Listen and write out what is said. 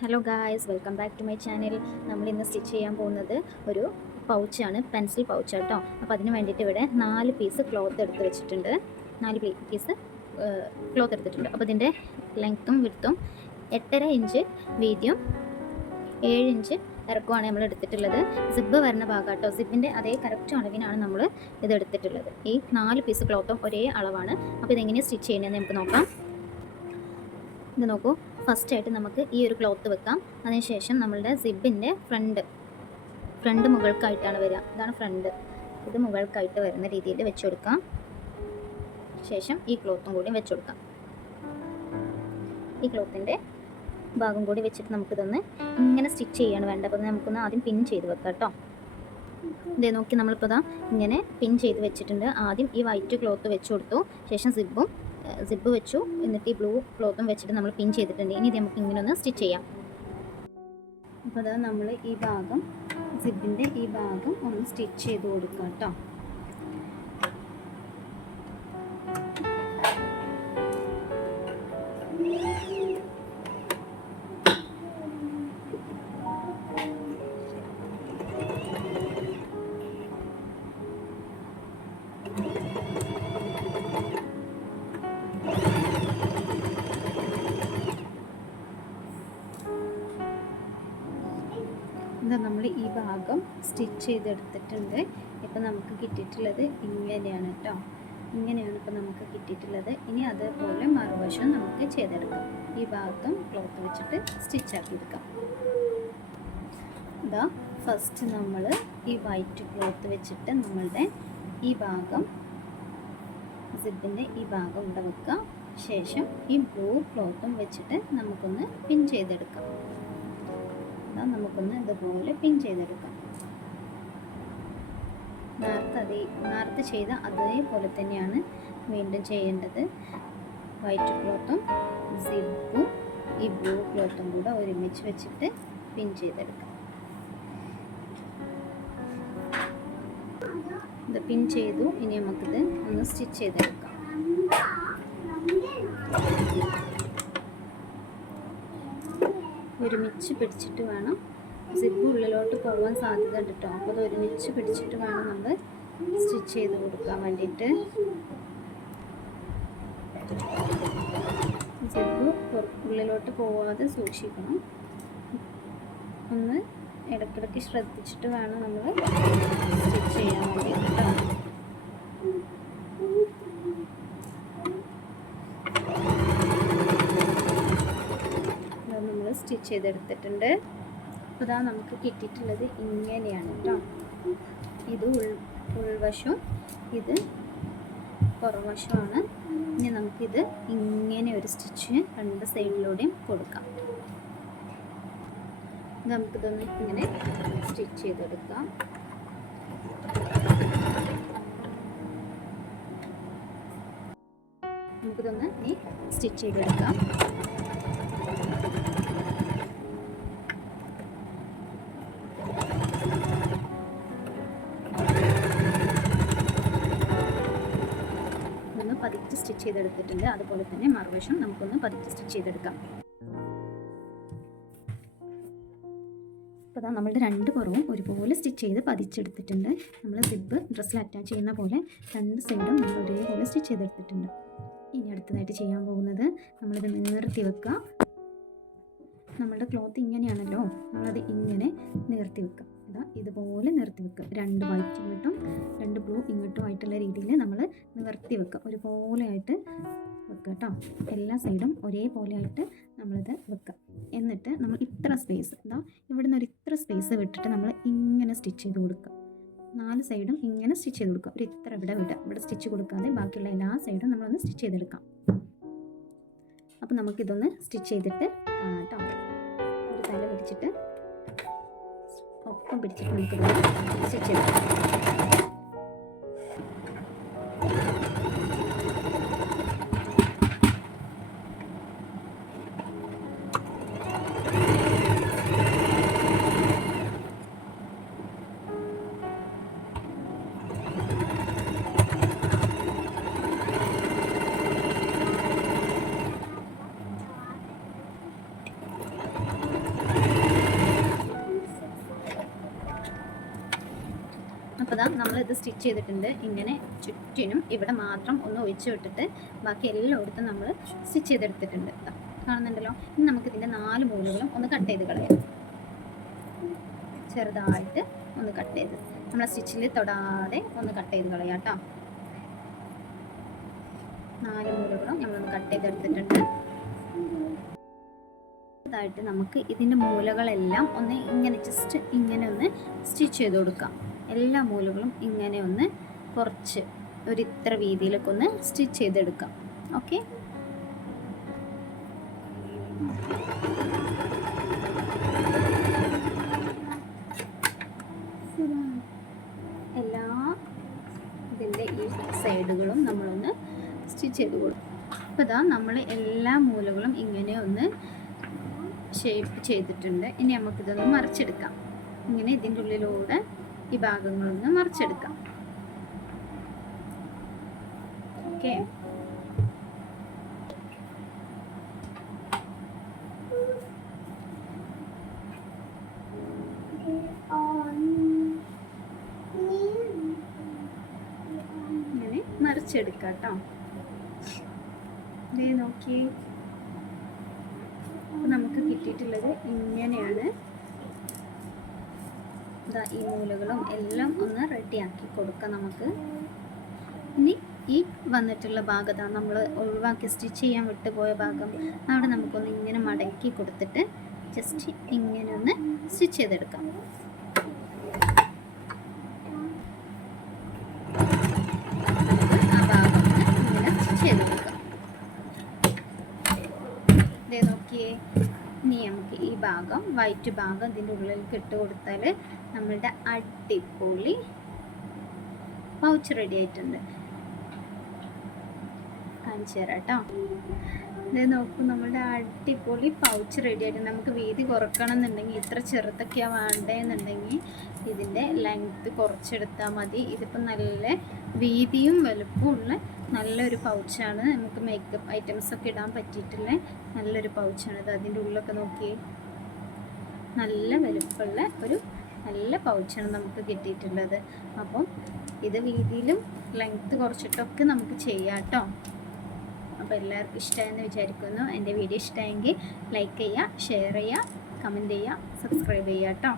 Hello guys, welcome back to my channel. നമ്മൾ ഇന്ന് stitch ചെയ്യാൻ പോകുന്നത് ഒരു പൗച്ചാണ്, പെൻസിൽ പൗച്ച് കേട്ടോ. അപ്പോൾ അതിന് വേണ്ടിയിട്ട് ഇവിടെ 4 പീസ് ക്ലോത്ത് എടുത്ത് വെച്ചിട്ടുണ്ട്. 4 പീസ് ക്ലോത്ത് എടുത്തിട്ടുണ്ട്. അപ്പോൾ ഇതിൻ്റെ ലെങ്ത്തും വിഡ്ത്തും 8.5 ഇഞ്ച് വീതിയും 7 ഇഞ്ച് ഇറക്കമാണ് നമ്മൾ എടുത്തിട്ടുള്ളത്. സിബ് വരുന്ന ഭാഗം കേട്ടോ. സിബിൻ്റെ അതേ കറക്റ്റ് അളവിനാണ് നമ്മൾ ഇത് എടുത്തിട്ടുള്ളത്. ഈ 4 പീസ് ക്ലോത്തും ഒരേ അളവാണ്. അപ്പോൾ ഇതെങ്ങനെയാണ് സ്റ്റിച്ച് ചെയ്യുന്നതെന്ന് നമുക്ക് നോക്കാം. ഇത് നോക്കൂ, ഫസ്റ്റായിട്ട് നമുക്ക് ഈ ഒരു ക്ലോത്ത് വെക്കാം. അതിനുശേഷം നമ്മളുടെ സിബിൻ്റെ ഫ്രണ്ട് മുകൾക്കായിട്ടാണ് വരിക. ഇതാണ് ഫ്രണ്ട്. ഇത് മുകൾക്കായിട്ട് വരുന്ന രീതിയിൽ വെച്ച് കൊടുക്കാം. ശേഷം ഈ ക്ലോത്തും കൂടി വെച്ച് കൊടുക്കാം. ഈ ക്ലോത്തിൻ്റെ ഭാഗം കൂടി വെച്ചിട്ട് നമുക്കിതൊന്ന് ഇങ്ങനെ സ്റ്റിച്ച് ചെയ്യാണ് വേണ്ടത്. അപ്പോൾ നമുക്കൊന്ന് ആദ്യം പിൻ ചെയ്ത് വെക്കാം കേട്ടോ. ഇതേ നോക്കി, നമ്മളിപ്പോൾ ഇതാ ഇങ്ങനെ പിൻ ചെയ്ത് വെച്ചിട്ടുണ്ട്. ആദ്യം ഈ വൈറ്റ് ക്ലോത്ത് വെച്ച് കൊടുത്തു. ശേഷം സിബ് വെച്ചു. എന്നിട്ട് ഈ ബ്ലൂ ക്ലോത്തും വെച്ചിട്ട് നമ്മൾ പിൻ ചെയ്തിട്ടുണ്ട്. ഇനി ഇത് നമുക്ക് ഇങ്ങനെ ഒന്ന് സ്റ്റിച്ച് ചെയ്യാം. അപ്പോൾ അതാ നമ്മൾ ഈ ഭാഗം, സിബിൻ്റെ ഈ ഭാഗം ഒന്ന് സ്റ്റിച്ച് ചെയ്ത് കൊടുക്കാം കേട്ടോ. ഇതാ നമ്മൾ ഈ ഭാഗം സ്റ്റിച്ച് ചെയ്തെടുത്തിട്ടുണ്ട്. ഇപ്പം നമുക്ക് കിട്ടിയിട്ടുള്ളത് ഇങ്ങനെയാണ് കേട്ടോ. ഇങ്ങനെയാണ് ഇപ്പോൾ നമുക്ക് കിട്ടിയിട്ടുള്ളത്. ഇനി അതേപോലെ മറുവശം നമുക്ക് ചെയ്തെടുക്കാം. ഈ ഭാഗം ക്ലോത്ത് വെച്ചിട്ട് സ്റ്റിച്ചാക്കി എടുക്കാം. ഇതാ ഫസ്റ്റ് നമ്മൾ ഈ വൈറ്റ് ക്ലോത്ത് വെച്ചിട്ട് നമ്മളുടെ ഈ ഭാഗം, സിബിൻ്റെ ഈ ഭാഗം ഇവിടെ വെക്കാം. ശേഷം ഈ ബ്ലൂ ക്ലോത്തും വെച്ചിട്ട് നമുക്കൊന്ന് പിൻ ചെയ്തെടുക്കാം. നമുക്കൊന്ന് ഇതുപോലെ പിൻ ചെയ്തെടുക്കാം. നേരത്തെ ചെയ്ത അതേപോലെ തന്നെയാണ് വീണ്ടും ചെയ്യേണ്ടത്. വൈറ്റ് ക്ലോത്തും സിബും ഈ ബ്ലൂ ക്ലോത്തും കൂടെ ഒരുമിച്ച് വെച്ചിട്ട് പിൻ ചെയ്തെടുക്കാം. ഇത് പിൻ ചെയ്തു. ഇനി നമുക്കിത് ഒന്ന് സ്റ്റിച്ച് ചെയ്തെടുക്കാം. ഒരുമിച്ച് പിടിച്ചിട്ട് വേണം, സിബ് ഉള്ളിലോട്ട് പോകാൻ സാധ്യത ഉണ്ട് കേട്ടോ. അപ്പോൾ അത് ഒരുമിച്ച് പിടിച്ചിട്ട് വേണം നമ്മൾ സ്റ്റിച്ച് ചെയ്ത് കൊടുക്കാൻ വേണ്ടിയിട്ട്. സിബ് ഉള്ളിലോട്ട് പോവാതെ സൂക്ഷിക്കണം. ഒന്ന് ഇടയ്ക്കിടയ്ക്ക് ശ്രദ്ധിച്ചിട്ട് വേണം നമ്മൾ സ്റ്റിച്ച് ചെയ്യാൻ വേണ്ടിയിട്ട് കേട്ടോ. സ്റ്റിച്ച് ചെയ്തെടുത്തിട്ടുണ്ട്. അപ്പോൾ ഇതാ നമുക്ക് കിട്ടിയിട്ടുള്ളത് ഇങ്ങനെയാണ് കേട്ടോ. ഇത് ഉൾവശവും ഇത് പുറവശമാണ്. ഇനി നമുക്കിത് ഇങ്ങനെ ഒരു സ്റ്റിച്ച് 2 സൈഡിലൂടെയും കൊടുക്കാം. നമുക്കിതൊന്ന് ഇങ്ങനെ സ്റ്റിച്ച് ചെയ്തെടുക്കാം. നമുക്കിതൊന്ന് ഇനി സ്റ്റിച്ച് ചെയ്തെടുക്കാം. പതിച്ച് സ്റ്റിച്ച് ചെയ്തെടുത്തിട്ടുണ്ട്. അതുപോലെ തന്നെ മറുവശം നമുക്കൊന്ന് പതിച്ച് സ്റ്റിച്ച് ചെയ്തെടുക്കാം. അപ്പോൾ നമ്മളുടെ 2 പുറവും ഒരുപോലെ സ്റ്റിച്ച് ചെയ്ത് പതിച്ചെടുത്തിട്ടുണ്ട്. നമ്മൾ സിബ് ഡ്രസ്സിൽ അറ്റാച്ച് ചെയ്യുന്ന പോലെ 2 സൈഡും നമ്മൾ ഒരേപോലെ സ്റ്റിച്ച് ചെയ്തെടുത്തിട്ടുണ്ട്. ഇനി അടുത്തതായിട്ട് ചെയ്യാൻ പോകുന്നത്, നമ്മളിത് നിവർത്തി വെക്കുക. നമ്മളുടെ ക്ലോത്ത് ഇങ്ങനെയാണല്ലോ, നമ്മളത് ഇങ്ങനെ നിവർത്തി വെക്കുക. ഇതുപോലെ നിവർത്തി വെക്കുക. 2 വൈറ്റ് ഇങ്ങോട്ടും 2 ബ്ലൂ ഇങ്ങോട്ടും ആയിട്ടുള്ള രീതിയിൽ നമ്മൾ നിവർത്തി വെക്കുക. ഒരുപോലെ ആയിട്ട് വെക്കുക കേട്ടോ. എല്ലാ സൈഡും ഒരേപോലെ ആയിട്ട് നമ്മളിത് വെക്കുക. എന്നിട്ട് നമ്മൾ ഇത്ര സ്പേസ്, ഇവിടുന്ന് ഒരു ഇത്ര സ്പേസ് വിട്ടിട്ട് നമ്മൾ ഇങ്ങനെ സ്റ്റിച്ച് ചെയ്ത് കൊടുക്കുക. 4 സൈഡും ഇങ്ങനെ സ്റ്റിച്ച് ചെയ്ത് കൊടുക്കുക. ഒരു ഇത്ര ഇവിടെ വിടുക. ഇവിടെ സ്റ്റിച്ച് കൊടുക്കാതെ ബാക്കിയുള്ള എല്ലാ സൈഡും നമ്മളൊന്ന് സ്റ്റിച്ച് ചെയ്തെടുക്കാം. അപ്പോൾ നമുക്കിതൊന്ന് സ്റ്റിച്ച് ചെയ്തിട്ട് കേട്ടോ. ഒരു തല പിടിച്ചിട്ട് ഒപ്പം പിടിച്ചിട്ട് നമുക്ക് സ്റ്റിച്ച് ചെയ്യാം. അപ്പോൾ നമ്മളിത് സ്റ്റിച്ച് ചെയ്തിട്ടുണ്ട്. ഇങ്ങനെ ചുറ്റിനും ഇവിടെ മാത്രം ഒന്ന് ഒഴിച്ച് വിട്ടിട്ട് ബാക്കി എല്ലായിടത്തും നമ്മൾ സ്റ്റിച്ച് ചെയ്തെടുത്തിട്ടുണ്ട്. കാണുന്നുണ്ടല്ലോ. ഇനി നമുക്കിതിൻ്റെ 4 മൂലകളും ഒന്ന് കട്ട് ചെയ്ത് കളയാം. ചെറുതായിട്ട് ഒന്ന് കട്ട് ചെയ്ത് നമ്മളെ സ്റ്റിച്ചിൽ തൊടാതെ ഒന്ന് കട്ട് ചെയ്ത് കളയാം കേട്ടോ. 4 മൂലകളും നമ്മളൊന്ന് കട്ട് ചെയ്തെടുത്തിട്ടുണ്ട്. ായിട്ട് നമുക്ക് ഇതിൻ്റെ മൂലകളെല്ലാം ഒന്ന് ഇങ്ങനെ ജസ്റ്റ് ഇങ്ങനെ ഒന്ന് സ്റ്റിച്ച് ചെയ്ത് കൊടുക്കാം. എല്ലാ മൂലകളും ഇങ്ങനെ ഒന്ന് കുറച്ച് ഒരു ഇത്ര വീതിയിലൊക്കെ ഒന്ന് സ്റ്റിച്ച് ചെയ്തെടുക്കാം. ഓക്കെ, എല്ലാ ഇതിൻ്റെ ഈ സൈഡുകളും നമ്മളൊന്ന് സ്റ്റിച്ച് ചെയ്ത് കൊടുക്കും. അപ്പോൾ നമ്മൾ എല്ലാ മൂലകളും ഇങ്ങനെ ഒന്ന് ഷേപ്പ് ചെയ്തിട്ടുണ്ട്. ഇനി നമുക്കിതൊന്ന് മറിച്ചെടുക്കാം. ഇങ്ങനെ ഇതിൻ്റെ ഉള്ളിലൂടെ ഈ ഭാഗങ്ങളൊന്ന് മറിച്ചെടുക്കാം. ഓക്കെ, ഇങ്ങനെ മറിച്ചെടുക്കാം കേട്ടോ. ഇതേ നോക്കിയേ, നമുക്ക് കിട്ടിയിട്ടുള്ളത് ഇങ്ങനെയാണ്. ഈ മൂലകളും എല്ലാം ഒന്ന് റെഡിയാക്കി കൊടുക്കാം നമുക്ക്. ഇനി ഈ വന്നിട്ടുള്ള ഭാഗം നമ്മൾ ഒഴിവാക്കി സ്റ്റിച്ച് ചെയ്യാൻ വിട്ടുപോയ ഭാഗം അവിടെ നമുക്കൊന്ന് ഇങ്ങനെ മടക്കി കൊടുത്തിട്ട് ജസ്റ്റ് ഇങ്ങനെ ഒന്ന് സ്റ്റിച്ച് ചെയ്തെടുക്കാം. ആ ഭാഗം ഇങ്ങനെ സ്റ്റിച്ച് ചെയ്തെടുക്കാം. ഇതേ നോക്കിയേ, ഇനി നമുക്ക് ഈ ഭാഗം വൈറ്റ് ഭാഗം ഇതിൻ്റെ ഉള്ളിലേക്ക് ഇട്ട് കൊടുത്താൽ നമ്മളുടെ അടിപൊളി പൗച്ച് റെഡി ആയിട്ടുണ്ട്. കാണിച്ചു തരാം കേട്ടോ. ഇത് നോക്കൂ, നമ്മളുടെ അടിപൊളി പൗച്ച് റെഡി ആയിട്ടുണ്ട്. നമുക്ക് വീതി കുറക്കണം എന്നുണ്ടെങ്കിൽ, ഇത്ര ചെറുതൊക്കെയാണ് വേണ്ടതെന്നുണ്ടെങ്കിൽ ഇതിൻ്റെ ലെങ്ത്ത് കുറച്ചെടുത്താൽ മതി. ഇതിപ്പോൾ നല്ല വീതിയും വലുപ്പമുള്ള നല്ലൊരു പൗച്ചാണ്. നമുക്ക് മേക്കപ്പ് ഐറ്റംസൊക്കെ ഇടാൻ പറ്റിയിട്ടുള്ള നല്ലൊരു പൗച്ചാണ്. ഇത് അതിൻ്റെ ഉള്ളിലൊക്കെ നോക്കി നല്ല വലുപ്പമുള്ള ഒരു നല്ല പൗച്ചാണ് നമുക്ക് കിട്ടിയിട്ടുള്ളത്. അപ്പം ഇത് വീതിയിലും ലെങ്ത്ത് കുറച്ചിട്ടൊക്കെ നമുക്ക് ചെയ്യാം കേട്ടോ. അപ്പോൾ എല്ലാവർക്കും ഇഷ്ടമായെന്ന് വിചാരിക്കുന്നു. എൻ്റെ വീഡിയോ ഇഷ്ടമായെങ്കിൽ ലൈക്ക് ചെയ്യുക, ഷെയർ ചെയ്യുക, കമൻറ്റ് ചെയ്യുക, സബ്സ്ക്രൈബ് ചെയ്യുക കേട്ടോ.